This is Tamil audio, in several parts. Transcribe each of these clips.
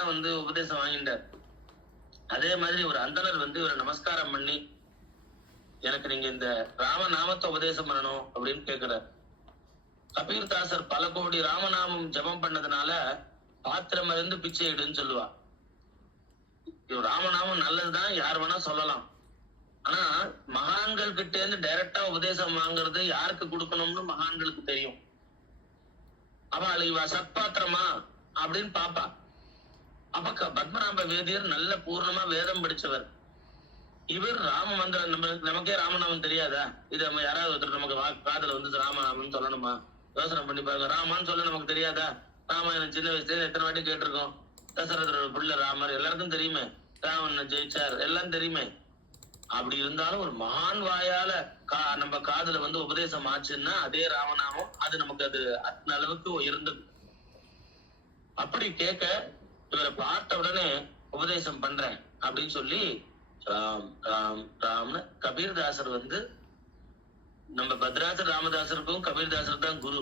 தான் உபதேசம் வாங்கிட்டார். அதே மாதிரி ஒரு அந்தனர் இவரை நமஸ்காரம் பண்ணி எனக்கு நீங்க இந்த ராமநாமத்தை உபதேசம் பண்ணணும் அப்படின்னு கேட்கிறார். கபீர்தாசர் பல கோடி ராமநாமம் ஜபம் பண்ணதுனால பாத்திரம் இருந்து பிச்சை எடுன்னு சொல்லுவா. ராமநாமம் நல்லதுதான், யார் வேணா சொல்லலாம். ஆனா மகான்கள் கிட்ட இருந்து டைரக்டா உபதேசம் வாங்குறது யாருக்கு கொடுக்கணும்னு மகான்களுக்கு தெரியும். அவள் இவ சத்பாத்திரமா அப்படின்னு பாப்பா. அப்ப பத்மநாப வேதியர் நல்ல பூர்ணமா வேதம் படிச்சவர். இவர் ராம மந்திரம் நமக்கே ராமநாமம் தெரியாதா? இது நம்ம யாராவது ஒருத்தர் நமக்கு காதல ராமநாமம் சொல்லணுமா? யோசனை பண்ணி பாருங்க. ராமான்னு சொல்ல நமக்கு தெரியாதா? ராமாயணம் சின்ன வயசுல எத்தனை வாட்டி கேட்டிருக்கோம். தசரதரோட பிள்ளை ராமர் எல்லாருக்கும் தெரியுமே. ராவணன் ஜெயிச்சார் எல்லாம் தெரியுமே. அப்படி இருந்தாலும் ஒரு மகான் வாயால நம்ம காதுல உபதேசம் ஆச்சுன்னா அதே ராமநாமம். அது நமக்கு அது அத்தனை அளவுக்கு உயர்ந்தது. அப்படி கேட்க இவரை பார்த்த உடனே உபதேசம் பண்றேன் அப்படின்னு சொல்லி ராம் ராம் ராம்னு கபீர்தாசர் நம்ம பத்ராசர் ராமதாசருக்கும் கபீர்தாசர் தான் குரு.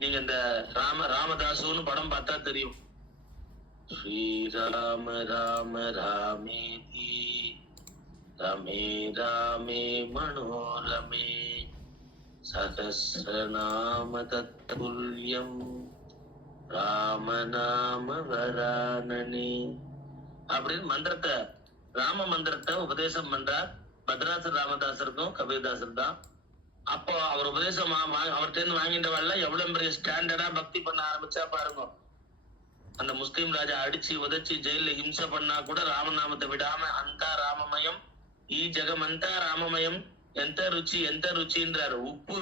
நீங்க இந்த ராமதாசுன்னு படம் பார்த்தா தெரியும். ஸ்ரீராம ராம ராமேதி ரமே ராமே மனோரமே சகஸ்ரநாம தத்துல்யம் ராமநாம வரானனே அப்படின்னு மந்திரத்தை ராம மந்திரத்தை உபதேசம் பண்றார். பத்ராசர் ராமதாசருக்கும் கபீர்தாசர் தான். அப்போ அவர் உபதேசம் அவர்கிட்ட இருந்து வாங்கிட்டவாள்ல எவ்வளவு பெரிய ஸ்டாண்டர்டா பக்தி பண்ண ஆரம்பிச்சா பாருங்க. அந்த முஸ்லீம் ராஜா அடிச்சு உதச்சி ஜெயில ஹிம்சை பண்ணா கூட ராமநாமத்தை விடாம அந்த ராமமயம் ஈ ஜெகமந்தா ராமமயம் எந்த ருச்சின்றாரு. உப்பு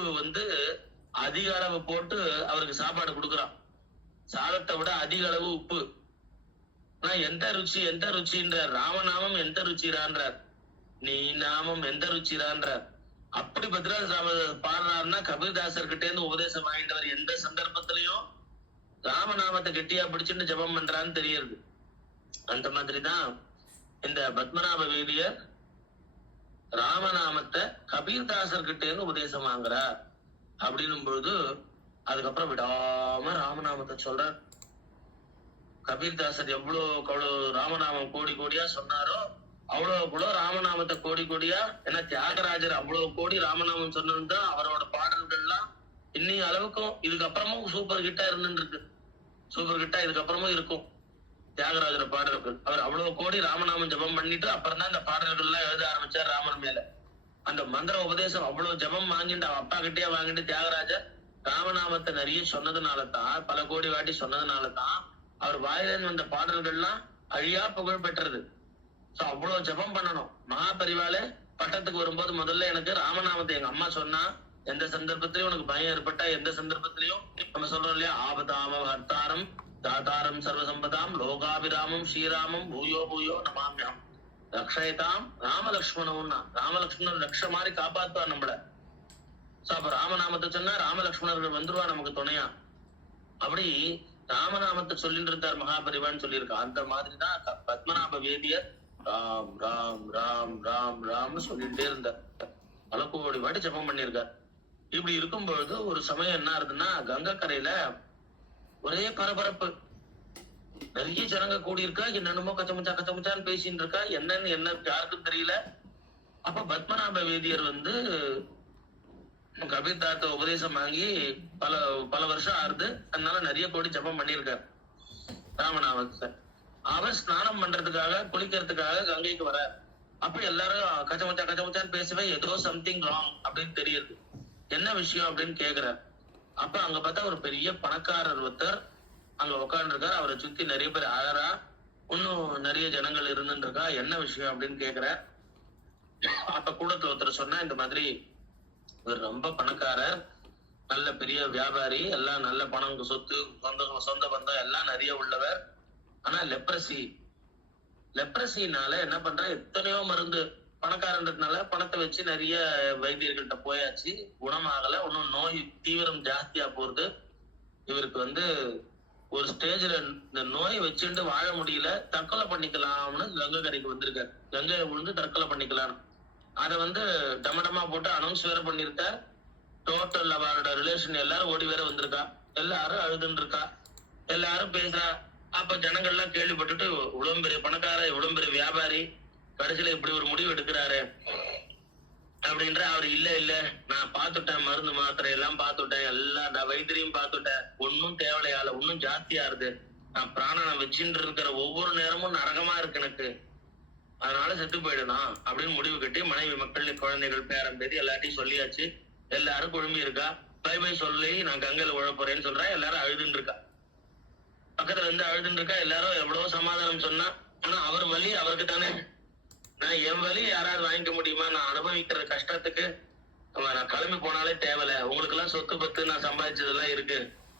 அதிக அளவு போட்டு அவருக்கு சாப்பாடு கொடுக்குறான். சாதத்தை விட அதிக அளவு உப்பு. ஆனா எந்த ருச்சின்றார். ராமநாமம் எந்த ருச்சிரான்றார். நீ நாமம் எந்த ருச்சிரான்றார். அப்படி பத்ராசர் ராமதாஸ் பாடுறாருன்னா கபீர்தாசர் கிட்டே இருந்து உபதேசம் வாங்கிட்டவர் எந்த சந்தர்ப்பத்திலையும் ராமநாமத்தை கெட்டியா பிடிச்சுட்டு ஜபம் பண்றான்னு தெரியுது. அந்த மாதிரிதான் இந்த பத்மநாப வேதியர் ராமநாமத்தை கபீர்தாசர் கிட்டே இருந்து உபதேசம் வாங்குறார். அப்படின்னும் பொழுது அதுக்கப்புறம் விடாம ராமநாமத்தை சொல்றார். கபீர்தாசர் எவ்வளவு ராமநாமம் கோடி கோடியா சொன்னாரோ அவ்வளவு ராமநாமத்தை கோடி கோடியா. ஏன்னா தியாகராஜர் அவ்வளவு கோடி ராமநாமம் சொன்னதுதான் அவரோட பாடல்கள்லாம் இன்னைய அளவுக்கும் இதுக்கப்புறமும் சூப்பர் ஹிட்டா இருந்துருக்கு. சூப்பர் ஹிட்டா இதுக்கப்புறமும் இருக்கும் தியாகராஜர பாடல்கள். அவர் அவ்வளவு கோடி ராமநாமம் ஜபம் பண்ணிட்டு அப்புறம் தான் இந்த பாடல்கள் எல்லாம் எழுத ஆரம்பிச்சார் ராமன் மேல. அந்த மந்திர உபதேசம் அவ்வளவு ஜபம் வாங்கிட்டு அப்பா கிட்டே வாங்கிட்டு தியாகராஜர் ராமநாமத்தை நிறைய சொன்னதுனாலதான், பல கோடி வாட்டி சொன்னதுனாலதான் அவர் வாயிலிருந்து வந்த பாடல்கள்லாம் அழியா புகழ் பெற்றது. சோ அவ்வளவு ஜபம் பண்ணணும். மகாபரிவாலே பட்டத்துக்கு வரும்போது முதல்ல எனக்கு ராமநாமத்தை எங்க அம்மா சொன்னா, எந்த சந்தர்ப்பத்திலயும் உனக்கு பயம் ஏற்பட்டா எந்த சந்தர்ப்பத்திலையும் நம்ம சொல்றோம் இல்லையா, ஆபதாம ஹர்த்தாரம் தாத்தாரம் சர்வசம்பதாம் லோகாபிராமம் ஸ்ரீராமம் பூயோ பூயோ நமாமியாம் ரக்ஷயதாம் ராமலக்ஷ்மணம்னா. ராமலக்ஷ்மணன் ரக்ஷ மாதிரி காப்பாத்துவார் நம்மள. சோ அப்ப ராமநாமத்தை சொன்னா ராமலக்ஷ்மணர்கள் வந்துருவா நமக்கு துணையா. அப்படி ராமநாமத்தை சொல்லிட்டு இருந்தார் மகாபரிவான்னு சொல்லியிருக்கா. அந்த மாதிரிதான் பத்மநாப வேதியர் ராம் ராம் ராம் ராம் ராம்னு சொல்லிட்டே இருந்தார். பல கோடி வாட்டி ஜபம் பண்ணியிருக்கார். இப்படி இருக்கும் பொழுது ஒரு சமயம் என்ன ஆகுதுன்னா, கங்கை கரையில ஒரே பரபரப்பு. நிறைய ஜனங்க கூடி இருக்கா. என்னென்னமோ கச்சமுச்சான்னு பேசிட்டு இருக்கா. என்னன்னு என்ன யாருக்கும் தெரியல. அப்ப பத்மநாப வேதியர் கபீர்தாத்த உபதேசம் வாங்கி பல வருஷம் ஆறுது. அதனால நிறைய கோடி ஜபம் பண்ணியிருக்காரு ராமநாமத்தை. அவர் ஸ்நானம் பண்றதுக்காக குளிக்கிறதுக்காக கங்கைக்கு வர. அப்ப எல்லாரும் கச்சமுச்சான்னு பேசவே ஏதோ சம்திங் ராங் அப்படின்னு தெரியுது. என்ன விஷயம் அப்படின்னு கேக்குறார். அப்ப அங்க பார்த்தா ஒரு பெரிய பணக்காரர் ஒருத்தர் அங்க உட்கார்ந்து இருக்காரு. அவரை சுத்தி நிறைய பேர் அழறா. இன்னும் நிறைய ஜனங்கள் இருந்துட்டு இருக்கா. என்ன விஷயம் அப்படின்னு கேக்குற. அப்ப கூடத்துல ஒருத்தர் சொன்னா, இந்த மாதிரி இவர் ரொம்ப பணக்காரர், நல்ல பெரிய வியாபாரி, எல்லாம் நல்ல பணம் சொத்து சொந்த பந்தம் எல்லாம் நிறைய உள்ளவர். ஆனா லெப்ரசினால என்ன பண்றா, எத்தனையோ மருந்து பணக்காரன்றதுனால பணத்தை வச்சு நிறைய வைத்தியர்கள்ட்ட போயாச்சு, குணமாகல. இன்னும் நோய் தீவிரம் ஜாஸ்தியா போறது. இவருக்கு ஒரு ஸ்டேஜ்ல இந்த நோய் வச்சுட்டு வாழ முடியல, தற்கொலை பண்ணிக்கலாம்னு கங்கை கரைக்கு வந்திருக்காரு. கங்கையை விழுந்து தற்கொலை பண்ணிக்கலாம்னு அதை டமடமா போட்டு அனௌன்ஸ் வேற பண்ணிருக்கார். டோட்டல் அவரோட ரிலேஷன் எல்லாரும் ஓடி வேற வந்திருக்கா. எல்லாரும் அழுதுன்னு இருக்கா. எல்லாரும் பேசுறா, அப்ப ஜனங்கள்லாம் கேள்விப்பட்டுட்டு இவ்வளவு பெரிய பணக்கார இவ்வளவு பெரிய வியாபாரி கடைசியில இப்படி ஒரு முடிவு எடுக்கிறாரு அப்படின்ற அவர் இல்ல இல்ல நான் பாத்துட்டேன், மருந்து மாத்திரை எல்லாம் பாத்துட்டேன், எல்லா வைத்திரியும் பாத்துட்டேன், ஒன்னும் தேவையால ஒன்னும் ஜாஸ்தியா இருக்கு, நான் பிராணனை வச்சுட்டு இருக்கிற ஒவ்வொரு நேரமும் நரகமா இருக்கு எனக்கு, அதனால செத்து போயிடணும் அப்படின்னு முடிவு கட்டி மனைவி மக்கள் குழந்தைகள் பேரம் பேதி எல்லாத்தையும் சொல்லியாச்சு. எல்லாரும் குழுமி இருக்கா. பை பை சொல்லி நான் கங்கையில உழ போறேன்னு சொல்றேன். எல்லாரும் அழுதுன்னு இருக்கா. பக்கத்துல இருந்து அழுதுன்னு இருக்கா. எல்லாரும் எவ்வளவு சமாதானம் சொன்னா, ஆனா அவர் வலி அவருக்கு தானே. நான் என் வலி யாராவது வாங்கிக்க முடியுமா? நான் அனுபவிக்கிற கஷ்டத்துக்கு நான் கிளம்பி போனாலே தேவையில்ல. உங்களுக்கு எல்லாம் சொத்து பத்து நான் சம்பாதிச்சதெல்லாம் இருக்கு,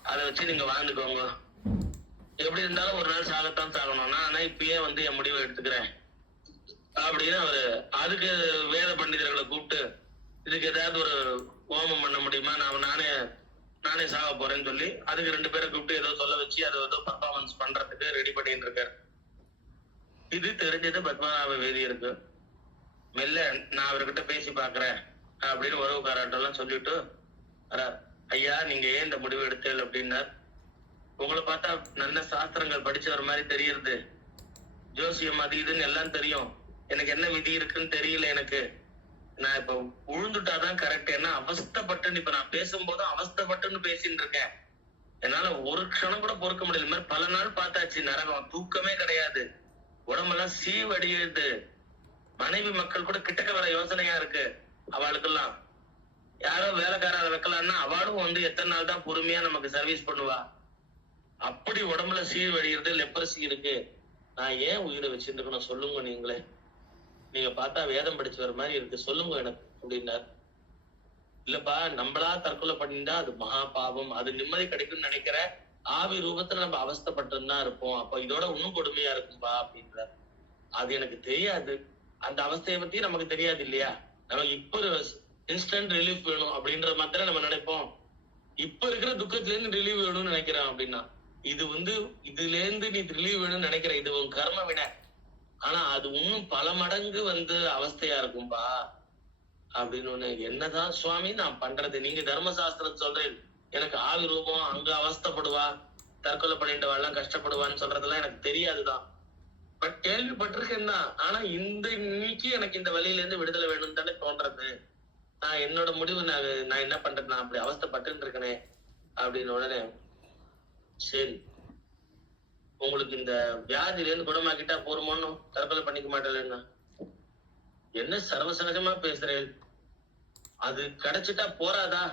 அதை வச்சு நீங்க வாழ்ந்துக்கோங்க. எப்படி இருந்தாலும் ஒரு நாள் சாகத்தான் சாகணும். நான் ஆனா இப்பயே வந்து என் முடிவை எடுத்துக்கிறேன் அப்படின்னு அவரு அதுக்கு வேத பண்டிதர்களை கூப்பிட்டு இதுக்கு ஏதாவது ஒரு ஹோமம் பண்ண முடியுமா, நானே சாக போறேன்னு சொல்லி அதுக்கு 2 பேரை கூப்பிட்டு ஏதோ சொல்ல வச்சு அதை ஏதோ பர்ஃபார்மன்ஸ் பண்றதுக்கு ரெடி பண்ணிட்டு இருக்காரு. இது தெரிஞ்சது பத்மநாப வேதியருக்கு. மெல்ல நான் அவர்கிட்ட பேசி பாக்குறேன் அப்படின்னு உறவுக்காரட்டெல்லாம் சொல்லிட்டு, ஐயா நீங்க ஏன் இந்த முடிவு எடுத்தீங்க அப்படின்னார். உங்களை பார்த்தா நல்ல சாஸ்திரங்கள் படிச்சவர் மாதிரி தெரியுது, ஜோசியம் அது இதுன்னு எல்லாம் தெரியும், எனக்கு என்ன விதி இருக்குன்னு தெரியல எனக்கு, நான் இப்ப உழுந்துட்டாதான் கரெக்ட். என்ன அவஸ்தப்பட்டுன்னு இப்ப நான் பேசும்போதும் அவஸ்தப்பட்டுன்னு பேசிட்டு இருக்கேன், என்னால ஒரு க்ஷணம் கூட பொறுக்க முடியல. இந்த மாதிரி பல நாள் பார்த்தாச்சு நரகம், தூக்கமே கிடையாது, உடம்பெல்லாம் சீவடியுது, மனைவி மக்கள் கூட கிட்டக்க வர யோசனையா இருக்கு. அவளுக்கெல்லாம் யாரோ வேலைக்கார வைக்கலாம்னா அவளும் வந்து எத்தனை நாள் தான் பொறுமையா நமக்கு சர்வீஸ் பண்ணுவா. அப்படி உடம்புல சீவடிகிறது, லெப்பரசி இருக்கு, நான் ஏன் உயிரை வச்சிருக்கணும் சொல்லுங்க நீங்களே, நீங்க பார்த்தா வேதம் படிச்சவர் மாதிரி இருக்கு, சொல்லுங்க எனக்கு அப்படின்னாரு. இல்லப்பா நம்மளா தற்கொலை பண்ணிட்டா அது மகா பாவம், அது நிம்மதி கிடைக்கும்னு நினைக்கிற, ஆவி ரூபத்துல நம்ம அவஸ்தப்பட்டுதான் இருப்போம், அப்ப இதோட இன்னும் கொடுமையா இருக்கும்பா அப்படின்றார். அது எனக்கு தெரியாது, அந்த அவஸ்தையை பத்தி நமக்கு தெரியாது இல்லையா, நமக்கு இப்ப இன்ஸ்டன்ட் ரிலீஃப் வேணும் அப்படின்ற மாதிரி நம்ம நினைப்போம். இப்ப இருக்கிற துக்கத்துல இருந்து ரிலீவ் வேணும்னு நினைக்கிறேன் அப்படின்னா, இது வந்து இதுல இருந்து நீ ரிலீவ் வேணும்னு நினைக்கிற, இது உன் கர்ம வினை, ஆனா அது இன்னும் பல மடங்கு வந்து அவஸ்தையா இருக்கும்பா அப்படின்னு. என்னதான் சுவாமி நான் பண்றது, நீங்க தர்மசாஸ்திரம் சொல்றேன், எனக்கு ஆவி ரூபம் அங்க அவஸ்தப்படுவா, தற்கொலை பண்ணிட்டவாள்லாம் கஷ்டப்படுவான்னு சொல்றதெல்லாம் எனக்கு தெரியாதுதான், பட் கேள்விப்பட்டிருக்கேன் தான். ஆனா இந்த இன்னைக்கு எனக்கு இந்த வழியில இருந்து விடுதலை வேணும்னு தானே தோன்றது, நான் என்னோட முடிவு நான் என்ன பண்றது, நான் அப்படி அவஸ்தப்பட்டு இருக்கனே அப்படின்னு. உடனே சரி உங்களுக்கு இந்த வியாதியில இருந்து குணமாக்கிட்டா போருமோன்னு தற்கொலை பண்ணிக்க மாட்டேன்னா, என்ன சர்வசகஜமா பேசுறேன், அது கிடைச்சிட்டா போறாதா,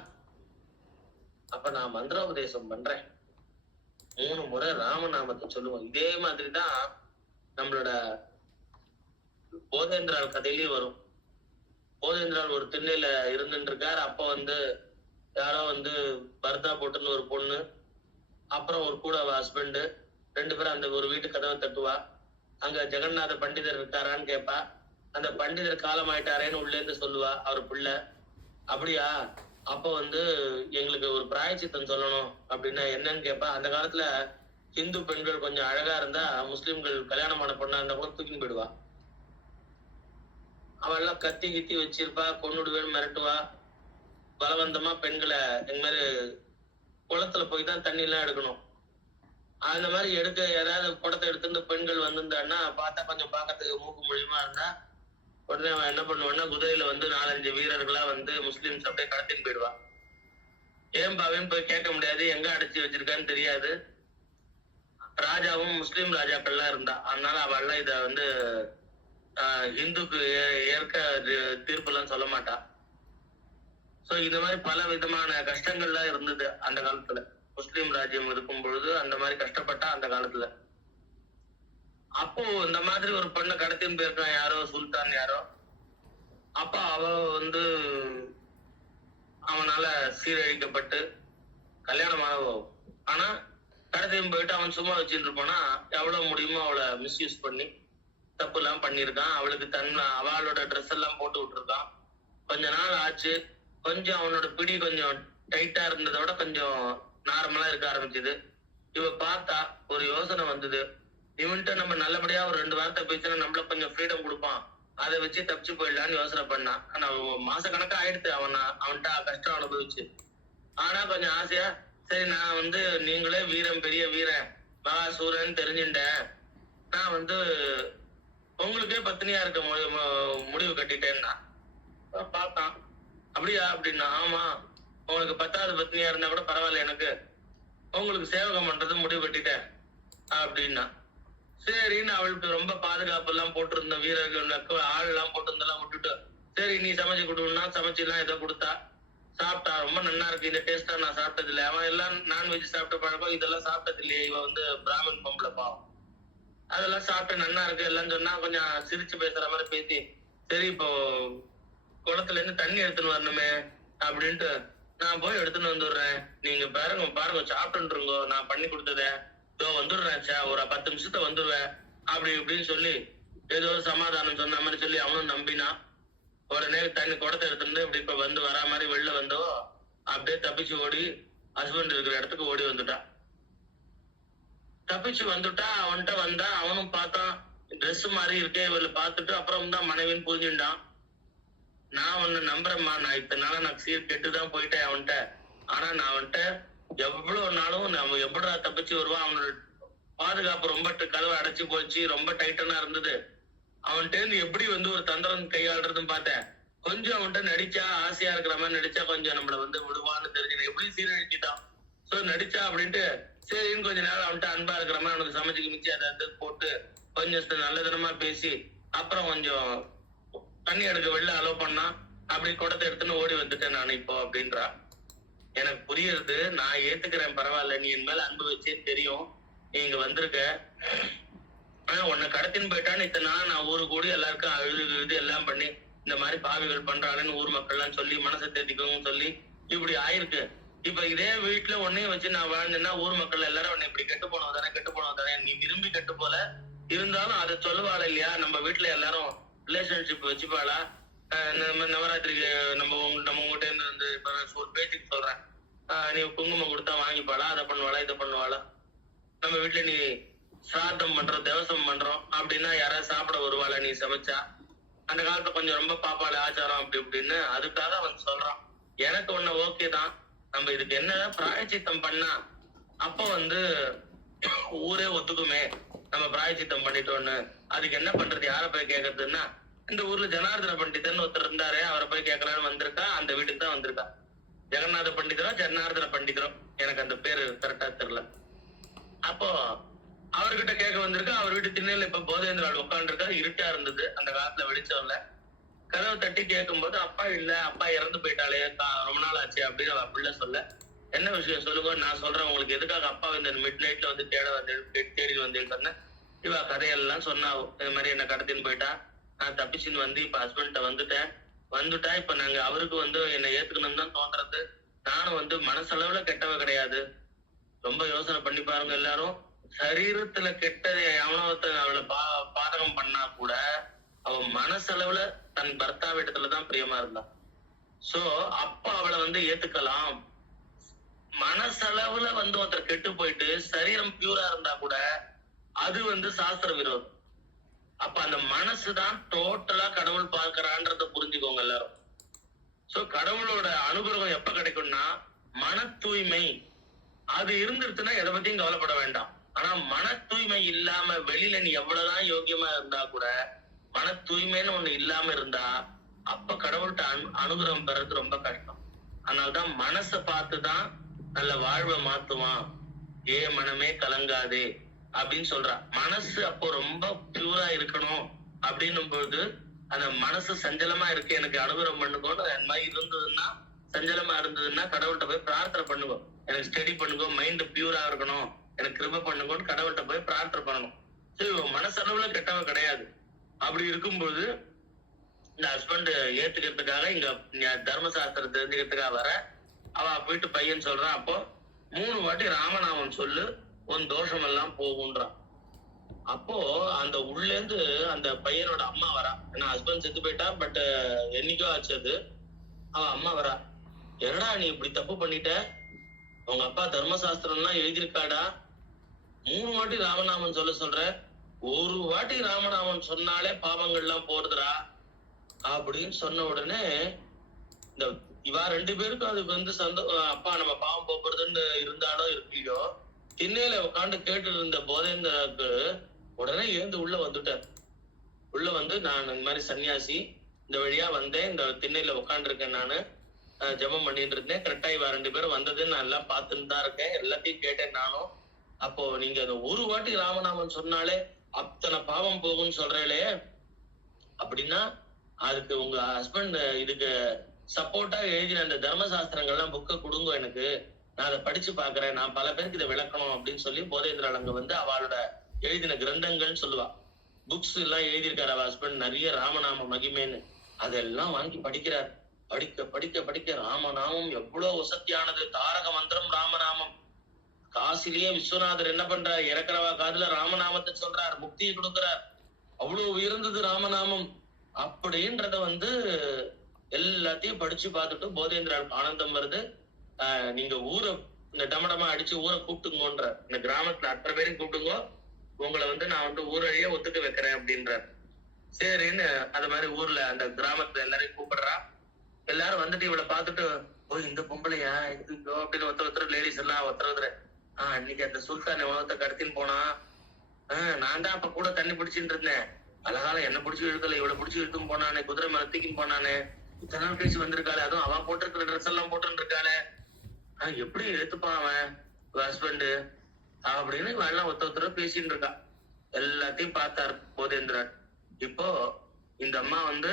அப்ப நான் மந்திரோபதேசம் பண்றேன், 3 முறை ராமநாமத்தை சொல்லுவோம். இதே மாதிரிதான் நம்மளோட போதேந்திரால் கதையிலயும் வரும். போதேந்திரால் ஒரு திண்ணையில இருந்துட்டு இருக்காரு. அப்ப வந்து யாரோ வந்து பர்தா போட்டுன்னு ஒரு பொண்ணு, அப்புறம் ஒரு கூட ஹஸ்பண்ட், 2 பேரும் அந்த ஒரு வீட்டு கதவை தட்டுவா. அங்க ஜெகநாத பண்டிதர் இருக்காரான்னு கேட்பா. அந்த பண்டிதர் காலம் ஆயிட்டாரேன்னு உள்ள இருந்து சொல்லுவா அவர் பிள்ளை. அப்படியா, அப்ப வந்து எங்களுக்கு ஒரு பிராயச்சித்தம் சொல்லணும் அப்படின்னா என்னன்னு கேட்பா. அந்த காலத்துல இந்து பெண்கள் கொஞ்சம் அழகா இருந்தா முஸ்லிம்கள் கல்யாணமான பொண்ணா இருந்தா கூட தூக்கின்னு போயிடுவா. அவெல்லாம் கத்தி கித்தி வச்சிருப்பா, கொன்னுடுவேன்னு மிரட்டுவா, பலவந்தமா பெண்களை எங்க மாதிரி குளத்துல போய் தான் தண்ணி எல்லாம் எடுக்கணும். அந்த மாதிரி எடுக்க ஏதாவது குடத்தை எடுத்துட்டு பெண்கள் வந்திருந்தான்னா பார்த்தா கொஞ்சம் பார்க்கறதுக்கு மூக்கு மொழியுமா இருந்தா உடனே அவன் என்ன பண்ணுவான்னா குதிரையில வந்து 4-5 வீரர்களா வந்து முஸ்லிம்ஸ் அப்படியே கடத்தின்னு போயிடுவா. ஏன் போய் கேட்க முடியாது, எங்க அடைச்சி வச்சிருக்கான்னு தெரியாது. ராஜாவும் முஸ்லிம் ராஜாக்கள்லாம் இருந்தா, அதனால அவள்லாம் இத வந்து இந்துக்கு ஏற்க தீர்ப்பு எல்லாம் சொல்ல மாட்டா. சோ இந்த மாதிரி பல விதமான கஷ்டங்கள்லாம் இருந்தது அந்த காலத்துல. முஸ்லிம் ராஜ்யம் இருக்கும் பொழுது அந்த மாதிரி கஷ்டப்பட்டா அந்த காலத்துல. அப்போ இந்த மாதிரி ஒரு பொண்ணை கடத்தின்னு போயிருக்கான் யாரோ, சுல்தான் யாரோ. அப்ப அவ வந்து அவனால சீரழிக்கப்பட்டு கல்யாணம் ஆகும். ஆனா கடத்தின்னு போயிட்டு அவன் சும்மா வச்சுட்டு இருப்பானா, எவ்வளவு முடியுமோ அவளை மிஸ்யூஸ் பண்ணி தப்பு எல்லாம் பண்ணிருக்கான். அவளுக்கு அவளோட ட்ரெஸ் எல்லாம் போட்டு விட்டுருக்கான். கொஞ்ச நாள் ஆச்சு, கொஞ்சம் அவனோட பிடி கொஞ்சம் டைட்டா இருந்ததை விட கொஞ்சம் நார்மலா இருக்க ஆரம்பிச்சது. இவ பார்த்தா ஒரு யோசனை வந்தது, இவன்ட்ட நம்ம நல்லபடியா ஒரு 2 வார்த்தை பேசினா நம்மள கொஞ்சம் ஃப்ரீடம் கொடுப்பான், அதை வச்சு தப்பிச்சு போயிடலான்னு யோசனை பண்ணான். ஆனா மாச கணக்கா ஆயிடுத்து அவன்கிட்ட கஷ்டம் அனுபவிச்சு. ஆனா கொஞ்சம் ஆசையா, சரி நான் வந்து நீங்களே வீரன் பெரிய வீரன் சூரன் தெரிஞ்சுட்டேன். நான் வந்து உங்களுக்கே பத்தினியா இருக்க முடிவு கட்டிட்டேன்னா பார்த்தான். அப்படியா அப்படின்னா, ஆமா உங்களுக்கு 10வது பத்தினியா இருந்தா கூட பரவாயில்ல, எனக்கு உங்களுக்கு சேவகம் பண்றது முடிவு கட்டிட்டேன் அப்படின்னா. சரின்னு அவளுக்கு ரொம்ப பாதுகாப்பு எல்லாம் போட்டிருந்த வீரர்களுக்கு ஆள் எல்லாம் போட்டிருந்தெல்லாம் விட்டுட்டு, சரி நீ சமைச்சு கொடுன்னா சமைச்சு எல்லாம் ஏதோ கொடுத்தா சாப்பிட்டா. ரொம்ப நல்லா இருக்கு, இந்த டேஸ்டா நான் சாப்பிட்டது இல்லை. அவன் எல்லாம் நான்வெஜ் சாப்பிட்ட பழக்கம், இதெல்லாம் சாப்பிட்டது இல்லையே. இவன் வந்து பிராமன் பொம்பளை பாவம். அதெல்லாம் சாப்பிட்டு நல்லா இருக்கு எல்லாம் சொன்னா கொஞ்சம் சிரிச்சு பேசுற மாதிரி பேசி, சரி இப்போ குளத்துல இருந்து தண்ணி எடுத்துன்னு வரணுமே அப்படின்ட்டு நான் போய் எடுத்துன்னு வந்துடுறேன், நீங்க பாருங்க சாப்பிட்டுருங்க, நான் பண்ணி கொடுத்தத இதோ வந்துடுறேன், ஒரு 10 நிமிஷத்தை வந்துடுவேன் அப்படி இப்படின்னு சொல்லி ஏதோ சமாதானம் சொன்ன மாதிரி சொல்லி அவனும் நம்பினா. உடனே தண்ணி குடத்தை எடுத்துட்டு இப்படி இப்ப வந்து வரா மாதிரி வெளில வந்தோ அப்படியே தப்பிச்சு ஓடி ஹஸ்பண்ட் இருக்கிற இடத்துக்கு ஓடி வந்துட்டான். தப்பிச்சு வந்துட்டா அவன்கிட்ட வந்தா அவனும் பார்த்தான், ட்ரெஸ் மாதிரி இருக்கே இவளை பார்த்துட்டு அப்புறம் தான் மனைவின்னு புரிஞ்சுட்டான். நான் உன்னை நம்புறேம்மா, நான் இத்தனை நாளா நான் சீர் கெட்டுதான் போயிட்டேன் அவன்கிட்ட. ஆனா நான் அவன்கிட்ட எவ்வளவு நாளும் நம்ம எப்படா தப்பிச்சு வருவான். அவனோட பாதுகாப்பு ரொம்ப கதவை அடைச்சு போச்சு, ரொம்ப டைட்டனா இருந்தது. அவன்கிட்ட இருந்து எப்படி வந்து ஒரு தந்திரம் கையாளுறதுன்னு பார்த்தேன். கொஞ்சம் அவன்கிட்ட நடிச்சா, ஆசையா இருக்கிற மாதிரி நடிச்சா கொஞ்சம் நம்மள வந்து விடுவான்னு தெரிஞ்சு எப்படி சீரழிச்சிட்டான். சோ நடிச்சா அப்படின்ட்டு சரின்னு கொஞ்ச நேரம் அவன்கிட்ட அன்பா இருக்கிற மாதிரி அவனுக்கு சமைச்சுக்கு மிச்சு அதை போட்டு கொஞ்சம் நல்லதனமா பேசி அப்புறம் கொஞ்சம் தண்ணி எடுக்க வெளில அலோவ் பண்ணா. அப்படி குடத்தை எடுத்துன்னு ஓடி வந்துட்டேன் நான் இப்போ அப்படின்றா. எனக்கு புரியுறது, நான் ஏத்துக்கிறேன், பரவாயில்ல, நீ என் மேல அன்பு வச்சேன்னு தெரியும், நீ இங்க வந்திருக்க. ஆனா உன்னை கடத்தின்னு போயிட்டான்னு இத்தனை நாள் நான் ஊரு கூடி எல்லாருக்கும் அழுது எல்லாம் பண்ணி இந்த மாதிரி பாவிகள் பண்றாங்கன்னு ஊர் மக்கள் எல்லாம் சொல்லி மனசை தேத்திக்கவும் சொல்லி இப்படி ஆயிருக்கு. இப்ப இதே வீட்டுல உன்னையும் வச்சு நான் வாழ்ந்தேன்னா ஊர் மக்கள் எல்லாரும் உன்னை இப்படி கெட்டு போனதானே, நீ விரும்பி கெட்டு போல இருந்தாலும் அதை சொல்லுவாள் இல்லையா. நம்ம வீட்டுல எல்லாரும் ரிலேஷன்ஷிப் வச்சுப்பாளா? நவராத்திரிக்கு நம்ம உங்ககிட்ட இருந்து இப்ப ஒரு பேச்சுக்கு சொல்றேன், நீ குங்குமம் கொடுத்தா வாங்கிப்பாளா? அதை பண்ணுவாளா, இதை பண்ணுவாளா? நம்ம வீட்டுல நீ சிராத்தம் பண்றோம், தேவசம் பண்றோம் அப்படின்னா யாராவது சாப்பிட வருவாளா நீ சமைச்சா? அந்த காலத்துல கொஞ்சம் ரொம்ப பாப்பாள ஆச்சாரம் அப்படி இப்படின்னு அதுக்காக அவன் சொல்றான். எனக்கு ஒண்ணு ஓகே தான், நம்ம இதுக்கு என்னதான் பிராயச்சித்தம் பண்ணா அப்ப வந்து ஊரே ஒத்துக்குமே நம்ம பிராயச்சித்தம் பண்ணிட்டோன்னு. அதுக்கு என்ன பண்றது, யார போய் கேட்கறதுன்னா இந்த ஊர்ல ஜனார்தன பண்டிதர்னு ஒருத்தர் இருந்தாரு, அவரை போய் கேட்கலான்னு வந்திருக்கா. அந்த வீட்டுக்கு தான் வந்திருக்கா. ஜெகநாத பண்டிதரோ ஜனார்தன பண்டிதரோ எனக்கு அந்த பேரு கரெக்டா தெரியல. அப்போ அவர்கிட்ட கேட்க வந்திருக்கா. அவர் வீட்டு திண்ணையில இப்ப போதேந்திராள் உட்காந்துருக்கா. இருட்டா இருந்தது, அந்த காலத்துல வெளிச்சம் இல்ல. கதவை தட்டி கேட்கும் போது அப்பா இல்ல, அப்பா இறந்து போயிட்டாலே, ரொம்ப நாள் ஆச்சு அப்படின்னு அவ பிள்ளை சொல்ல. என்ன விஷயம் சொல்லுங்க, நான் சொல்றேன் உங்களுக்கு, எதுக்காக அப்பா இந்த மிட் நைட்ல வந்து தேடி வந்தேன்னு சொன்ன. இவ கதையெல்லாம் சொன்னா, இது மாதிரி என்ன கடத்தின்னு போயிட்டா, நான் தப்பிச்சுன்னு வந்து இப்ப ஹஸ்பண்ட வந்துட்டா. இப்ப நாங்க அவருக்கு வந்து என்னை ஏத்துக்கணும்னு தான் தோன்றது. நானும் வந்து மனசளவுல கெட்டவ கிடையாது. ரொம்ப யோசனை பண்ணி பாருங்க எல்லாரும். சரீரத்துல கெட்ட எவனவத்தை அவளை பாதகம் பண்ணா கூட அவன் மனசளவுல தன் பர்த்தாவிடத்துலதான் பிரியமா இருந்தான். சோ அப்ப அவளை வந்து ஏத்துக்கலாம். மனசளவுல வந்து ஒருத்தர் கெட்டு போயிட்டு சரீரம் பியூரா இருந்தா கூட அது வந்து சாஸ்திர விரோதம். அப்ப அந்த மனசுதான் டோட்டலா கடவுள் பார்க்கிறான்றத புரிஞ்சுக்கோங்க எல்லாரும். சோ கடவுளோட அனுகிரகம் எப்ப கிடைக்கும்னா மன தூய்மை அது இருந்துருச்சுன்னா எதை பத்தியும் கவலைப்பட வேண்டாம். ஆனா மன தூய்மை இல்லாம வெளியில நீ எவ்வளவுதான் யோக்கியமா இருந்தா கூட மன தூய்மைன்னு ஒண்ணு இல்லாம இருந்தா அப்ப கடவுள்கிட்ட அனுகிரகம் பெறது ரொம்ப கஷ்டம். அதனால்தான் மனசை பார்த்துதான் நல்ல வாழ்வை மாத்துவான். ஏ மனமே கலங்காதே அப்படின்னு சொல்றான். மனசு அப்போ ரொம்ப பியூரா இருக்கணும் அப்படின்னும் போது அந்த மனசு சஞ்சலமா இருக்கு, எனக்கு அனுகிரகம் பண்ணுங்கன்னு அந்த மாதிரி இருந்ததுன்னா, சஞ்சலமா இருந்ததுன்னா கடவுள்கிட்ட போய் பிரார்த்தனை பண்ணுங்க, எனக்கு ஸ்டடி பண்ணுங்க, மைண்ட் பியூரா இருக்கணும், எனக்கு கிருபை பண்ணுங்கன்னு கடவுள்கிட்ட போய் பிரார்த்தனை பண்ணணும். சரி, மனசளவுல கெட்டவ கிடையாது. அப்படி இருக்கும்போது இந்த ஹஸ்பண்ட் ஏத்துக்கிறதுக்காக இங்க தர்மசாஸ்திரம் தெரிஞ்சுக்கிறதுக்காக வர அவ வீட்டு பையன் சொல்றான். அப்போ 3 வாட்டி ராமநாமம் சொல்லு, உன் தோஷம் எல்லாம் போகுன்றான். அப்போ அந்த உள்ள இருந்து அந்த பையனோட அம்மா வரா. ஏன்னா ஹஸ்பண்ட் செத்து போயிட்டா, பட் என்னைக்கோ ஆச்சு அது. அவ அம்மா வரா. என்னடா நீ இப்படி தப்பு பண்ணிட்ட, உங்க அப்பா தர்மசாஸ்திரம் எல்லாம் எழுதியிருக்காடா, 3 வாட்டி ராமநாமன் சொல்ற, ஒரு வாட்டி ராமநாமன் சொன்னாலே பாவங்கள் எல்லாம் போறதுடா அப்படின்னு சொன்ன உடனே இந்த இவா 2 பேருக்கும் அதுக்கு வந்து அப்பா நம்ம பாவம் போறதுன்னு இருந்தாலும் இருக்கலையோ, திண்ணையில உட்காந்து கேட்டு இருந்த போதேந்திராவுக்கு உடனே எழுந்து உள்ள வந்துட்டார். உள்ள வந்து, நான் இந்த மாதிரி சன்னியாசி, இந்த வழியா வந்தேன், இந்த திண்ணையில உட்காந்துருக்கேன், நானு ஜெபம் பண்ணிட்டு இருந்தேன், கரெக்டா இவ 2 பேரும் வந்தது நான் எல்லாம் பார்த்துட்டு தான் இருக்கேன், எல்லாத்தையும் கேட்டேன் நானும். அப்போ நீங்க அந்த ஒரு வாட்டி ராமநாமன் சொன்னாலே அத்தனை பாவம் போகும்னு சொல்றேளே, அப்படின்னா அதுக்கு உங்க ஹஸ்பண்ட் இதுக்கு சப்போர்ட்டா எழுதின அந்த தர்மசாஸ்திரங்கள்லாம் புக்கை கொடுங்க எனக்கு, நான் அதை படிச்சு பாக்குறேன், நான் பல பேருக்கு இதை விளக்கணும் அப்படின்னு சொல்லி போதேந்திராள் அங்க வந்து அவளோட எழுதின கிரந்தங்கள்னு சொல்லுவா, புக்ஸ் எல்லாம் எழுதியிருக்காரு அவ ஹஸ்பண்ட், நிறைய ராமநாம மகிமேன்னு. அதெல்லாம் வாங்கி படிக்கிறார். படிக்க படிக்க படிக்க ராமநாமம் எவ்வளவு வசத்தியானது, தாரக மந்திரம் ராமநாமம். காசிலேயே விஸ்வநாதர் என்ன பண்றார், இறக்குறவா காதுல ராமநாமத்தை சொல்றார், முக்தியை கொடுக்கிறார், அவ்வளவு உயர்ந்தது ராமநாமம் அப்படின்றத வந்து எல்லாத்தையும் படிச்சு பார்த்துட்டு போதேந்திராவுக்கு ஆனந்தம் வருது. நீங்க ஊரை இந்த டமடமா அடிச்சு ஊரை கூப்பிட்டுங்கன்ற, இந்த கிராமத்துல அத்தனை பேரையும் கூப்பிட்டுங்க, உங்களை வந்து நான் வந்து ஊரையே ஒத்துக்க வைக்கிறேன் அப்படின்றார். சரின்னு அது மாதிரி ஊர்ல அந்த கிராமத்துல எல்லாரையும் கூப்பிடுறா. எல்லாரும் வந்துட்டு இவளை பார்த்துட்டு, ஓ இந்த பொம்பளையா இதுங்கோ அப்படின்னு ஒருத்தர் லேடிஸ் எல்லாம் ஒருத்தர் அன்னைக்கு அந்த சுல்தான் உலகத்தை கடத்தின்னு போனா, நான் தான் அப்ப கூட தண்ணி பிடிச்சிட்டு இருந்தேன், அழகால என்ன பிடிச்சி இழுக்கல, இவ்வளவு பிடிச்சி இழுத்துன்னு போனானே, குதிரை மரத்திக்கும் போனானே, இத்தனை நாள் கழிச்சு வந்திருக்காளே, அதுவும் அவன் போட்டிருக்கிற ட்ரெஸ் எல்லாம் போட்டு இருக்காளே, எப்படி எடுத்துப்பான் அவன் ஹஸ்பண்டு அப்படின்னு இவெல்லாம் ஒருத்தர் பேசிட்டு இருக்கா. எல்லாத்தையும் பார்த்தார் போதேந்திரன். இப்போ இந்த அம்மா வந்து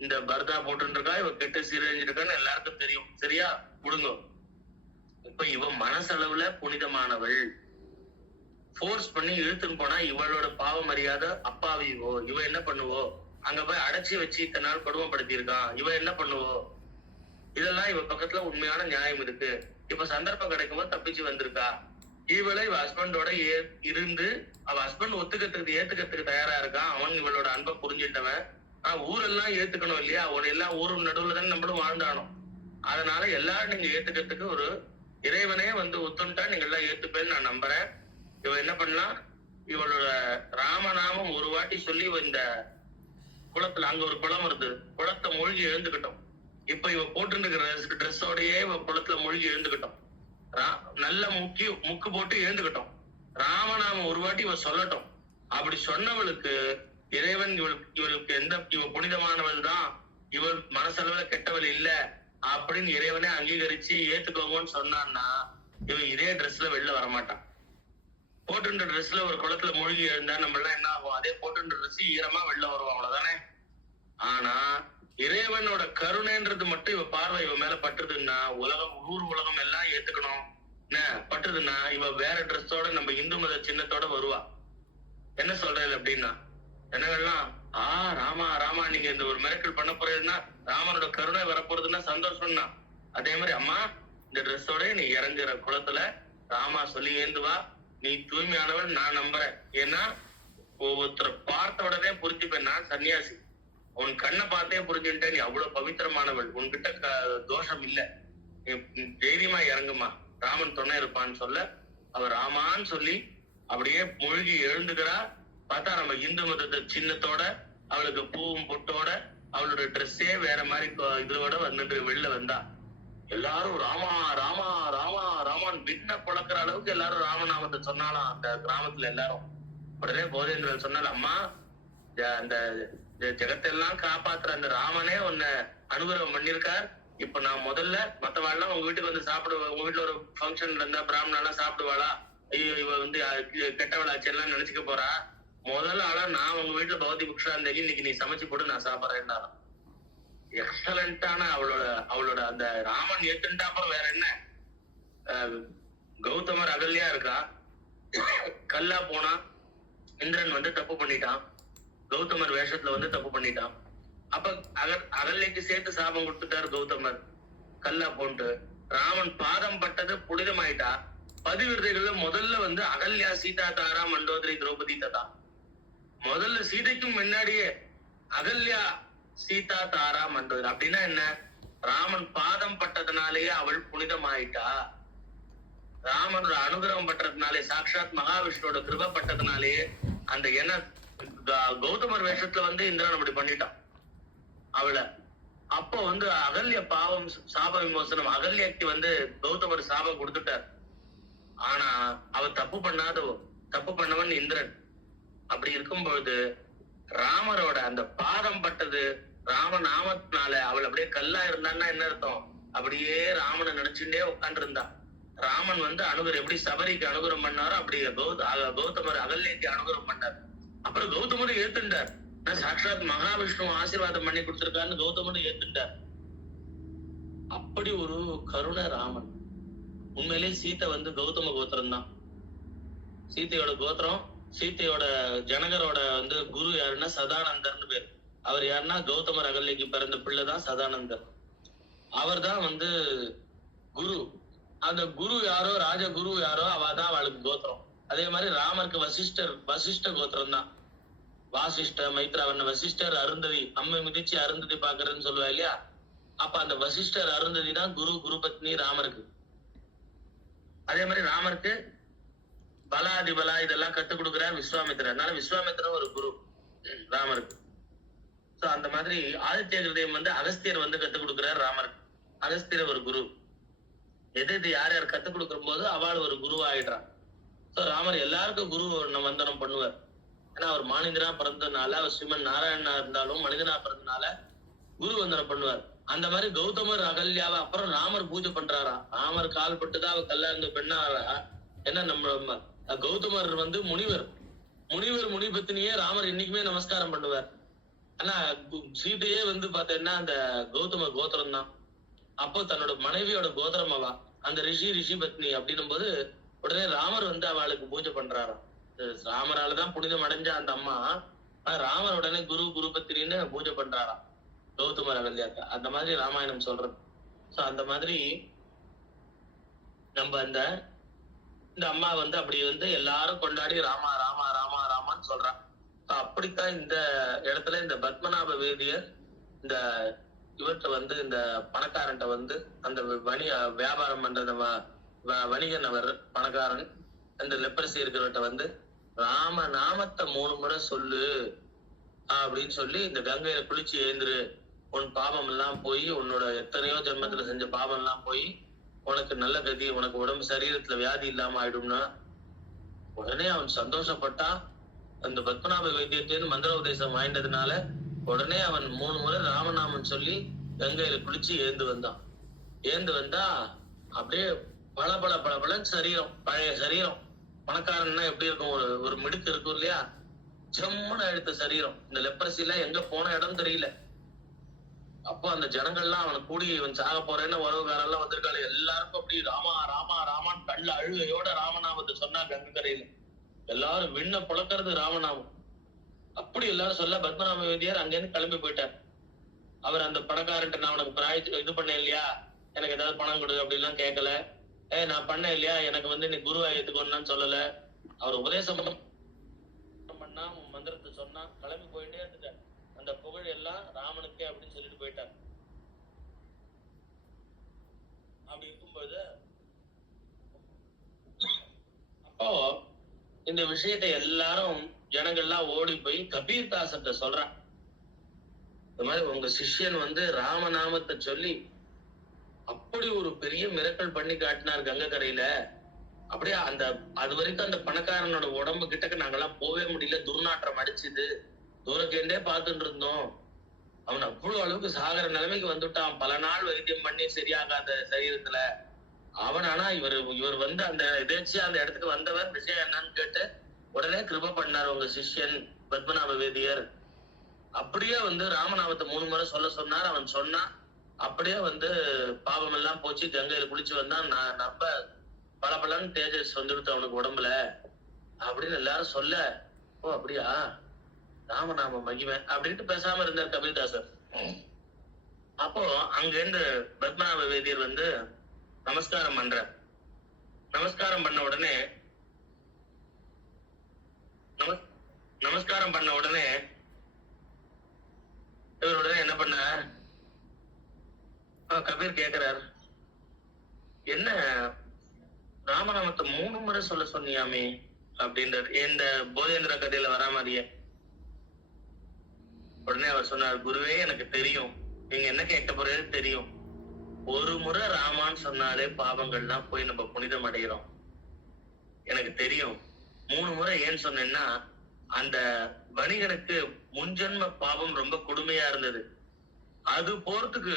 இந்த பர்தா போட்டு இருக்கா, இவ கெட்டு சீரழிஞ்சிருக்கான்னு எல்லாருக்கும் தெரியும், சரியா விடுங்க. இப்ப இவ மனசளவுல புனிதமானவள், போர்ஸ் பண்ணி இழுத்துன்னு போனா இவளோட பாவம் அறியாத அப்பாவிவோ, இவ என்ன பண்ணுவோ, அங்க போய் அடைச்சி வச்சு இத்தனை நாள் கொடுமைப்படுத்தி இருக்கான், இவ என்ன பண்ணுவோ, இதெல்லாம் இவ பக்கத்துல உண்மையான நியாயம் இருக்கு. இப்ப சந்தர்ப்பம் கிடைக்கும் போது தப்பிச்சு வந்திருக்கா, இவளை இவ ஹஸ்பண்டோட இருந்து அவ ஹஸ்பண்ட் ஏத்துக்கிறதுக்கு தயாரா இருக்கான், அவன் இவளோட அன்பை புரிஞ்சிட்டவன், ஊரெல்லாம் ஏத்துக்கணும் இல்லையா, அவன் எல்லாம் ஊரும் நடுவுல தானே நம்மளும் வாழ்ந்தானோம், அதனால எல்லாரும் நீங்க ஏத்துக்கிறதுக்கு ஒரு இறைவனே வந்து ஒத்துண்டா நீங்க எல்லாம் ஏத்துப்பேன்னு நான் நம்புறேன். இவ என்ன பண்ணலாம், இவளோட ராமநாமம் ஒரு வாட்டி சொல்லி இந்த குளத்துல, அங்க ஒரு குளம் வருது, குளத்தை மூழ்கி எழுந்துக்கிட்டோம். இப்ப இவ போட்டு ட்ரெஸ்ஸோடயே இவ குளத்துல மூழ்கி எழுந்துக்கிட்டோம், நல்ல முக்கு போட்டு எழுந்துக்கிட்டோம், ராமநாமம் ஒரு வாட்டி இவ சொல்லட்டும். அப்படி சொன்னவளுக்கு இறைவன் இவளுக்கு இவ புனிதமானவள் தான், இவள் மனசளவுல கெட்டவள் இல்ல அப்படின்னு இறைவனே அங்கீகரிச்சு ஏத்துக்கோங்கன்னு சொன்னான்னா இவ இதே ட்ரெஸ்ல வெளில வரமாட்டான். போட்டுன்ற ட்ரெஸ்ல ஒரு குளத்துல மூழ்கி எழுந்தா நம்ம எல்லாம் என்ன ஆகும், அதே போட்டுன்ற ட்ரெஸ் ஈரமா வெளில வருவோம், அவ்வளவுதானே. ஆனா இறைவனோட கருணைன்றது மட்டும் இவ பார்வை இவ மேல பட்டுதுன்னா, ஊர் உலகம் எல்லாம் ஏத்துக்கணும் என்ன பட்டுதுன்னா, இவ வேற ட்ரெஸ்ஸோட நம்ம இந்து மத சின்னத்தோட வருவா. என்ன சொல்றேன் அப்படின்னா, என்னவெல்லாம் ராமா ராமா நீங்க இந்த ஒரு மிரக்கல் பண்ண போறதுன்னா ராமனோட கருணை வரப்போறதுன்னா சந்தோஷம்னா, அதே மாதிரி அம்மா இந்த ட்ரெஸ்ஸோட நீ இறங்குற குளத்துல ராமா சொல்லி ஏந்துவா, நீ தூய்மையானவள் நான் நம்புறேன். ஏன்னா ஒவ்வொருத்தரை பார்த்த உடனே புரிஞ்சுப்பேன், நான் சன்னியாசி, உன் கண்ணை பார்த்தே புரிஞ்சுட்டேன், நீ அவ்வளவு பவித்திரமானவள், உன்கிட்ட தோஷம் இல்ல, தைரியமா இறங்குமா, ராமன் துணை இருப்பான்னு சொல்ல அவர் ராமான்னு சொல்லி அப்படியே மூழ்கி எழுந்துக்கிறா. பார்த்தா நம்ம இந்து மதத்தை சின்னத்தோட, அவளுக்கு பூவும் பொட்டோட, அவளோட ட்ரெஸ்ஸே வேற மாதிரி இதோட வந்துட்டு வெளில வந்தா. எல்லாரும் ராமா ராமா ராமா ராமான் விண்ண புழக்கிற அளவுக்கு எல்லாரும் ராமநாமத்தை சொன்னாலாம் அந்த கிராமத்துல எல்லாரும். உடனே போதேந்திரன் சொன்னால, அம்மா அந்த ஜெகத்தெல்லாம் காப்பாத்துற அந்த ராமனே உன்னை அனுகிரகம் பண்ணிருக்கார், இப்ப நான் முதல்ல மத்தவாள்லாம் உங்க வீட்டுக்கு வந்து சாப்பிடுவா, உங்க வீட்டுல ஒரு ஃபங்க்ஷன்ல இருந்தா பிராமணா எல்லாம் சாப்பிடுவாளா, ஐயோ இவ வந்து கெட்டவளாச்சு எல்லாம் நினைச்சுக்க போறா, முதல்ல ஆளா நான் உங்க வீட்டுல பௌத்தி புக்ஷாந்தேகி இன்னைக்கு நீ சமைச்சு போட்டு நான் சாப்பிட்றேன்னா. எக்ஸலண்டான அவளோட அந்த ராமன் ஏத்துட்டா அப்புறம் வேற என்ன. கௌதமர் அகல்யா இருக்கா, கல்லா போனா இந்திரன் வந்து தப்பு பண்ணிட்டான், கௌதமர் வேஷத்துல வந்து தப்பு பண்ணிட்டான், அப்ப அகல்யக்கு சேர்த்து சாபம் கொடுத்துட்டாரு கௌதமர் கல்லா போன்ட்டு. ராமன் பாதம் பட்டது புனிதமாயிட்டா. பதிவிரதைகள்ல முதல்ல வந்து அகல்யா சீதா தாரா மண்டோதரி திரௌபதி ததா, முதல்ல சீதைக்கும் முன்னாடியே அகல்யா சீதா தாரா மண்டோதரி. அப்படின்னா என்ன, ராமன் பாதம் பட்டதுனாலேயே அவள் புனிதமாயிட்டா, ராமனோட அனுகிரகம் பட்டதுனாலே, சாட்சாத் மகாவிஷ்ணுவோட கிருபை பட்டதுனாலேயே அந்த என்ன கௌதமர் வேஷத்துல வந்து இந்திரன் அப்படி பண்ணிட்டான் அவளை. அப்போ வந்து அகல்ய பாவம் சாப விமோசனம், அகல்யக்கு வந்து கௌதமர் சாபம் கொடுத்துட்டார். ஆனா அவ தப்பு பண்ணவன் இந்திரன். அப்படி இருக்கும்பொழுது ராமரோட அந்த பாதம் பட்டது ராமநாமத்தினால அவள் அப்படியே கல்லா இருந்தான்னா என்ன அர்த்தம்? அப்படியே ராமனை நினைச்சுட்டே உட்கார்ந்து இருந்தா. ராமன் அனுகர் எப்படி சபரிக்கு அனுகிரம் பண்ணாரோ அப்படி கௌதமர் அகல்யக்கு அனுகிரம் பண்ணார். அப்புறம் கௌதமரும் ஏத்துட்டார். சாட்சாத் மகாவிஷ்ணு ஆசீர்வாதம் பண்ணி கொடுத்திருக்காருன்னு கௌதமரும் ஏத்துட்டார். அப்படி ஒரு கருணை ராமன். உண்மையிலே சீத்தை கௌதம கோத்திரம் தான். சீத்தையோட கோத்திரம், சீத்தையோட ஜனகரோட குரு யாருன்னா சதானந்தர்னு பேர். அவர் யாருன்னா கௌதமர் அகல்யக்கு பிறந்த பிள்ளைதான் சதானந்தர். அவர் தான் குரு. அந்த குரு யாரோ, ராஜகுரு யாரோ, அவதான் அவளுக்கு கோத்திரம். அதே மாதிரி ராமருக்கு வசிஷ்ட கோத்திரம் தான். வாசிஷ்ட மைத்ராவண்ண வசிஷ்டர் அருந்ததி, அம்மை மிதிச்சு அருந்ததி பாக்குறதுன்னு சொல்லுவா இல்லையா? அப்ப அந்த வசிஷ்டர் அருந்ததி தான் குரு பத்னி ராமருக்கு. அதே மாதிரி ராமருக்கு பலா இதெல்லாம் கத்துக் கொடுக்கிறார் விஸ்வாமித்திரர். அதனால விஸ்வாமித்திரர் ஒரு குரு ராமருக்கு. சோ அந்த மாதிரி ஆதித்ய ஹிருதயம் அகஸ்தியர் கத்துக் கொடுக்கிறார் ராமருக்கு. அகஸ்தியர் ஒரு குரு. எது யார் கத்துக் கொடுக்கும் போது அவள் ஒரு குரு ஆயிடுறான். சோ ராமர் எல்லாருக்கும் குரு வந்தனம் பண்ணுவார். ஏன்னா அவர் மானிதனா பிறந்ததுனால, அவர் ஸ்ரீமன் நாராயணனா இருந்தாலும் மனிதனா பிறந்ததுனால குரு வந்தனம் பண்ணுவார். அந்த மாதிரி கௌதமர் அகல்யாவை அப்புறம் ராமர் பூஜை பண்றாராம். ராமர் கால் பட்டுதான் அவ கல்லா இருந்த பெண்ணா. என்ன நம்ம கௌதமர் முனிவர் முனிபத்தினியே ராமர் இன்னைக்குமே நமஸ்காரம் பண்ணுவார். ஆனா சீதையே பாத்தீங்கன்னா அந்த கௌதம கோத்திரம் தான். அப்போ தன்னோட மனைவியோட கோத்திரம் அவா, அந்த ரிஷி பத்னி அப்படின்னும் போது உடனே ராமர் அவளுக்கு பூஜை பண்றாராம். ராமராலதான் புனிதம் அடைஞ்ச அந்த அம்மா ராமர் உடனே குரு பத்னின்னு பூஜை பண்றாராம் கௌதமர் அகல்யாக்க. அந்த மாதிரி ராமாயணம் சொல்றது. சோ அந்த மாதிரி நம்ம இந்த அம்மா அப்படி எல்லாரும் கொண்டாடி ராமா ராமா ராமா ராமான்னு சொல்றான். அப்படித்தான் இந்த இடத்துல இந்த பத்மநாப வேதியர் இந்த இவர்கிட்ட இந்த பணக்காரன்ட்ட அந்த வியாபாரம் பண்ற வணிகன், அவர் பணக்காரன், அந்த லெப்பரசி இருக்கிறவர்கிட்ட ராம நாமத்தை 3 முறை சொல்லு அப்படின்னு சொல்லி இந்த கங்கையில குளிச்சு எழுந்துரு, உன் பாவம் எல்லாம் போய், உன்னோட எத்தனையோ ஜென்மத்துல செஞ்ச பாவம் எல்லாம் போய் உனக்கு நல்ல கதி, உனக்கு உடம்பு சரீரத்துல வியாதி இல்லாம ஆயிடும்னா உடனே அவன் சந்தோஷப்பட்டா. அந்த பத்மநாப வைத்தியத்தின் மந்திர உபதேசம் வாய்ந்ததுனால உடனே அவன் 3 முறை ராமநாமன் சொல்லி கங்கையில குளிச்சு ஏந்து வந்தா அப்படியே பல சரீரம், பழைய சரீரம். பணக்காரன்னா எப்படி இருக்கும்? ஒரு மிடுக்கு இருக்கும் இல்லையா? செம்மன எடுத்த சரீரம். இந்த லெப்பரசி எல்லாம் எங்க போன இடம் தெரியல. அப்போ அந்த ஜனங்கள்லாம் அவனை கூடி இவன் சாக போறேன்னு உறவுகாரெல்லாம் வந்திருக்காரு. எல்லாருக்கும் அப்படி ராமா ராமா ராமான் கண்ல அழுகையோட ராமநாமத்தை சொன்னா கங்கக்கரையில எல்லாரும் விண்ண புழக்கிறது ராமநாமம். அப்படி எல்லாரும் சொல்ல பத்மநாப வேதியார் அங்கேருந்து கிளம்பி போயிட்டார். அவர் அந்த பணக்காரன்ட்ட நான் உனக்கு பிராய்ச்சி இது பண்ணேன் இல்லையா, எனக்கு ஏதாவது பணம் கொடு அப்படிலாம் கேட்கல. நான் பண்ணேன் இல்லையா, எனக்கு நீ குருவா ஏத்துக்கணும்னு சொல்லல. அவர் உபதேசம் பண்ணா, மந்திரத்தை சொன்னா, கிளம்பி போயிட்டே இருந்துட்டார். அந்த புகழ் எல்லாம் ராமனுக்கே அப்படின்னு சொல்லிட்டு போயிட்டார். அப்படி இருக்கும்போது அப்போ இந்த விஷயத்தை எல்லாரும் ஜனங்கள்லாம் ஓடி போய் கபீர் தாசர்கிட்ட சொல்றான். இந்த மாதிரி உங்க சிஷ்யன் ராமநாமத்தை சொல்லி அப்படி ஒரு பெரிய மிரக்கல் பண்ணி காட்டினார் கங்கக்கரையில. அப்படியே அது வரைக்கும் அந்த பணக்காரனோட உடம்பு கிட்டக்க நாங்கெல்லாம் போவே முடியல, துர்நாற்றம் அடிச்சுது, தூரக்கேண்டே பார்த்துட்டு இருந்தோம். அவன் அவ்வளவு அளவுக்கு சாகர நிலைமைக்கு வந்துட்டான். பல நாள் வைத்தியம் பண்ணி சரியாகாத சரீரத்துல அவன். ஆனா இவர் அந்த எதேச்சியா அந்த இடத்துக்கு வந்தவர் விஷயம் என்னன்னு கேட்டு உடனே கிருப பண்ணார் உங்க சிஷ்யன் பத்மநாப வேதியர். அப்படியே ராமநாமத்தை 3 முறை சொல்ல சொன்னார். அவன் சொன்னான். அப்படியே பாவம் எல்லாம் போச்சு, கங்கையில குளிச்சு வந்தான். நம்ம பலன்னு தேஜஸ் வந்துடுத்து அவனுக்கு உடம்புல அப்படின்னு எல்லாரும் சொல்ல, ஓ அப்படியா ராமநாம மகிமை அப்படின்ட்டு பேசாம இருந்தார் கபீர்தாசர். அப்போ அங்க இருந்து பத்மநாப வேதியர் நமஸ்காரம் பண்ற. நமஸ்காரம் பண்ண உடனே இவர் உடனே என்ன பண்ண, கபீர் கேக்குறார், என்ன ராமநாமத்தை 3 முறை சொல்ல சொன்னியாமே அப்படின்றார். இந்த போதேந்திர கதையில வரா மாதிரியே. உடனே அவர் சொன்னார், குருவே எனக்கு தெரியும், நீங்க என்ன கேட்க போறது தெரியும். 1 முறை ராமான்னு சொன்னாலே பாவங்கள்லாம் போய் நம்ம புனிதம் அடைகிறோம். எனக்கு தெரியும். 3 முறை ஏன் சொன்னேன்னா, அந்த வணிகனுக்கு முன்ஜென்ம பாவம் ரொம்ப கொடுமையா இருந்தது. அது போறதுக்கு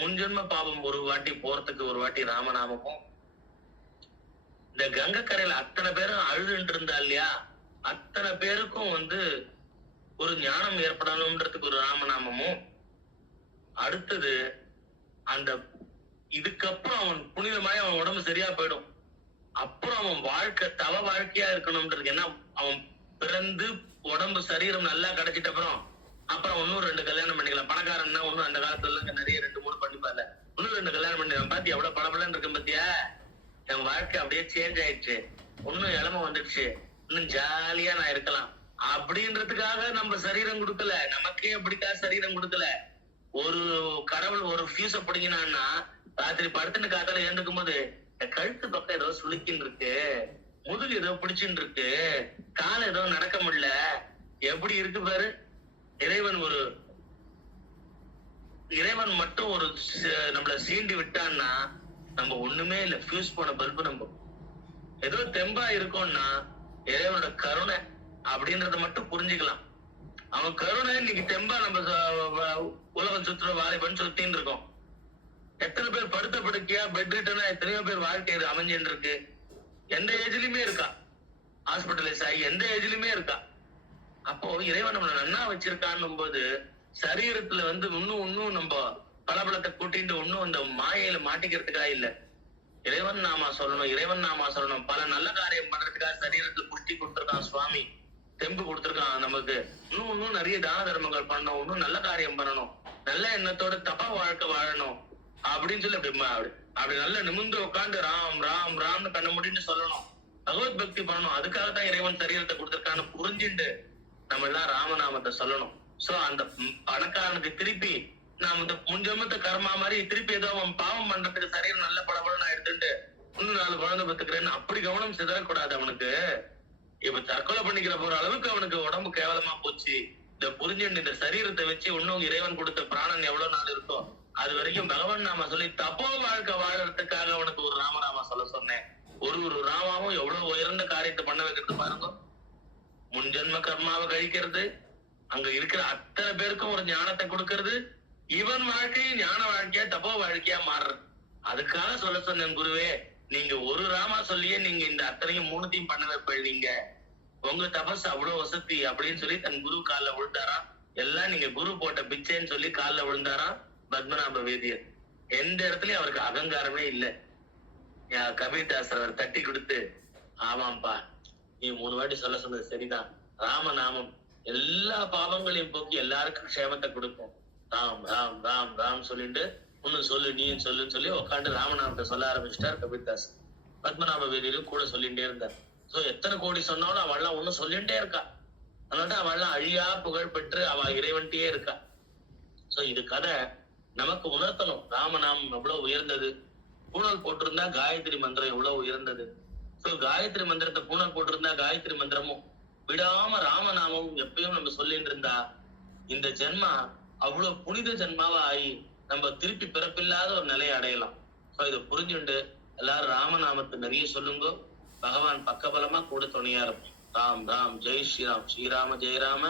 முன்ஜென்ம பாவம் ஒரு வாட்டி ராமநாமமும், இந்த கங்கை கரையில அத்தனை பேரும் அழுதுட்டு இருந்தா இல்லையா, அத்தனை பேருக்கும் ஒரு ஞானம் ஏற்படணும்ன்றதுக்கு ஒரு ராமநாமமும், அடுத்தது அந்த இதுக்கப்புறம் அவன் புனிதமாய் அவன் உடம்பு சரியா போயிடும். அப்புறம் அவன் வாழ்க்கை தவ வாழ்க்கையா இருக்கணும்ன்றது. ஏன்னா அவன் பிறந்து உடம்பு சரீரம் நல்லா கிடைச்சிட்ட அப்புறம் இன்னும் 2 கல்யாணம் பண்ணிக்கலாம். பணக்காரன்னா ஒன்னும் அந்த காலத்துல நிறைய 2-3 பண்ணிப்பார்ல. இன்னும் 2 கல்யாணம் பண்ணிக்கலாம். பாத்தி எவ்வளவு பளபளன்னு இருக்கும் பாத்தியா? என் வாழ்க்கை அப்படியே சேஞ்ச் ஆயிடுச்சு, இன்னும் இளமை வந்துடுச்சு, இன்னும் ஜாலியா நான் இருக்கலாம் அப்படின்றதுக்காக நம்ம சரீரம் கொடுக்கல. நமக்கே அப்படிக்காக சரீரம் கொடுக்கல. ஒரு கடவுள் ஒரு ஃபியூஸ பிடிங்கினான்னா ராத்திரி படுத்துன்னு காத்தால எழுந்துக்கும் போது கழுத்து பக்கம் ஏதோ சுளுக்கின்னு இருக்கு, முதுகு ஏதோ பிடிச்சுன்னு இருக்கு, கால ஏதோ நடக்க முடியல, எப்படி இருக்கு பாரு. இறைவன் மட்டும் நம்மள சீண்டி விட்டான்னா நம்ம ஒண்ணுமே இல்ல, ஃபியூஸ் போன பல்பு. நம்ம ஏதோ தெம்பா இருக்கோம்னா இறைவனோட கருணை அப்படின்றத மட்டும் புரிஞ்சுக்கலாம். அவன் கருணை இன்னைக்கு தெம்பா நம்ம உலகம் சுற்றுற வாலிபன் சுத்தின்னு இருக்கோம். எத்தனை பேர் படுத்த படுக்கையா பெட் ரிட்டனா எத்தனையோ பேர் வாழ்க்கை அமைஞ்சுன்னு இருக்கு. எந்த ஏஜ்லயுமே இருக்கா, ஹாஸ்பிட்டலைஸ் ஆகி எந்த ஏஜ்லயுமே இருக்கா. அப்போ இறைவன் நம்மள நன்னா வச்சிருக்கான்னும் போது சரீரத்துல இன்னும் நம்ம பலபலத்தை கூட்டிட்டு இன்னும் அந்த மாயையில மாட்டிக்கிறதுக்காக இல்ல. இறைவன் நாமா சொல்லணும். பல நல்ல காரியம் பண்றதுக்காக சரீரத்துல புஷ்டி கொடுத்திருக்கான் சுவாமி, தெம்பு கொடுத்திருக்கான் நமக்கு. இன்னும் நிறைய தான தர்மங்கள் பண்ணணும், இன்னும் நல்ல காரியம் பண்ணணும், நல்ல எண்ணத்தோட தப்பா வாழ்க்கை வாழணும் அப்படின்னு சொல்லி அப்படி நல்ல நிமிர்ந்து உட்காந்து ராம் ராம் ராம்னு கண்ண முடின்னு சொல்லணும், பகவத் பக்தி பண்ணணும். அதுக்காகத்தான் இறைவன் சரீரத்தை கொடுத்திருக்கான்னு புரிஞ்சுட்டு நம்ம எல்லாம் ராமநாமத்தை சொல்லணும். சோ அந்த பணக்காரனுக்கு திருப்பி நாம இந்த முன்ஜென்மத்தை கர்மா மாதிரி திருப்பி ஏதோ அவன் பாவம் பண்றதுக்கு சரீரம் நல்ல படபடன்னு எடுத்துட்டு இன்னும் 4 குழந்தை பெற்றுக்கிறேன்னு அப்படி கவனம் சிதறக்கூடாது. அவனுக்கு இப்ப தற்கொலை பண்ணிக்கிற போற அளவுக்கு அவனுக்கு உடம்பு கேவலமா போச்சு. இந்த புரிஞ்சுட்டு இந்த சரீரத்தை வச்சு இன்னும் இறைவன் கொடுத்த பிராணன் எவ்வளவு நாள் இருக்கோ அது வரைக்கும் பகவான் நாம சொல்லி தப்போ வாழ்க்கை வாழறதுக்காக அவனுக்கு ஒரு ராமநாமா சொல்ல சொன்னேன். ஒரு ராமாவும் எவ்வளவு உயர்ந்த காரியத்தை பண்ண வைக்கிறது பாருங்க. முன்ஜென்ம கர்மாவை கழிக்கிறது, அங்க இருக்கிற அத்தனை பேருக்கும் ஒரு ஞானத்தை கொடுக்கறது, இவன் வாழ்க்கையும் ஞான வாழ்க்கையா தப்போ வாழ்க்கையா மாறுறது. அதுக்காக சொல்ல சொன்னேன் குருவே, நீங்க ஒரு ராமா சொல்லியே நீங்க இந்த அத்தனையும் 3த்தையும் பண்ண வைப்ப, நீங்க உங்க தபஸ் அவ்வளவு வசதி அப்படின்னு சொல்லி தன் குரு காலில் விழுந்தாராம். எல்லாம் நீங்க குரு போட்ட பிச்சைன்னு சொல்லி காலில் விழுந்தாராம் பத்மநாப வேதியர். எந்த இடத்துலயும் அவருக்கு அகங்காரமே இல்லை. கபீர்தாசர் அவர் தட்டி கொடுத்து, ஆமாம்பா நீ 3 வாட்டி சொல்ல சொன்னது சரிதான், ராமநாமம் எல்லா பாவங்களையும் போக்கி எல்லாருக்கும் க்ஷேமத்தை கொடுக்கும், ராம் ராம் ராம் ராம் சொல்லிட்டு ஒன்னும் சொல்லு நீயும் சொல்லுன்னு சொல்லி உட்காந்து ராமநாமத்தை சொல்ல ஆரம்பிச்சிட்டார் கபீர்தாஸ். பத்மநாப வேதியரும் கூட சொல்லிட்டே இருந்தார். சோ எத்தனை கோடி சொன்னாலும் அவள்லாம் ஒன்னும் சொல்லிட்டே இருக்கா. அதனால அவள்லாம் அழியா புகழ் பெற்று அவ இறைவன்ட்டே இருக்கா. சோ இது கதை நமக்கு உணர்த்தணும், ராமநாமம் எவ்வளவு உயர்ந்தது. பூணல் போட்டிருந்தா காயத்ரி மந்திரம் எவ்வளவு உயர்ந்தது. சோ காயத்ரி மந்திரத்தை பூணல் போட்டிருந்தா காயத்ரி மந்திரமும் விடாம ராமநாமமும் எப்பயும் நம்ம சொல்லிட்டு இருந்தா இந்த ஜென்மா அவ்வளவு புனித ஜென்மாவா ஆகி நம்ம திருப்பி பிறப்பில்லாத ஒரு நிலையை அடையலாம். சோ இதை புரிஞ்சுண்டு எல்லாரும் ராமநாமத்தை நிறைய சொல்லுங்க. பகவான் பக்கபலமா கூட துணையா இருக்கும். ராம் ராம் ஜெய் ஸ்ரீராம், ஸ்ரீராம ஜெய ராம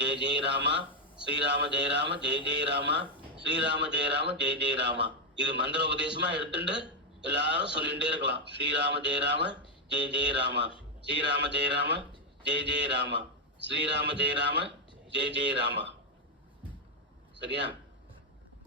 ஜெய ஜெய ராமா, ஸ்ரீராம ஜெய ராம ஜெய ஜெய ராமா, ஸ்ரீராம ஜெய ராம ஜெய ஜெய ராமா. இது மந்திர உபதேசமா எடுத்துட்டு எல்லாரும் சொல்லிட்டே இருக்கலாம். ஸ்ரீராம ஜெய ராம ஜெய ஜெய ராமா, ஸ்ரீராம ஜெய ராம ஜெய ஜெய ராமா, ஸ்ரீராம ஜெய ராம ஜெய ஜெய ராமா. சரியா?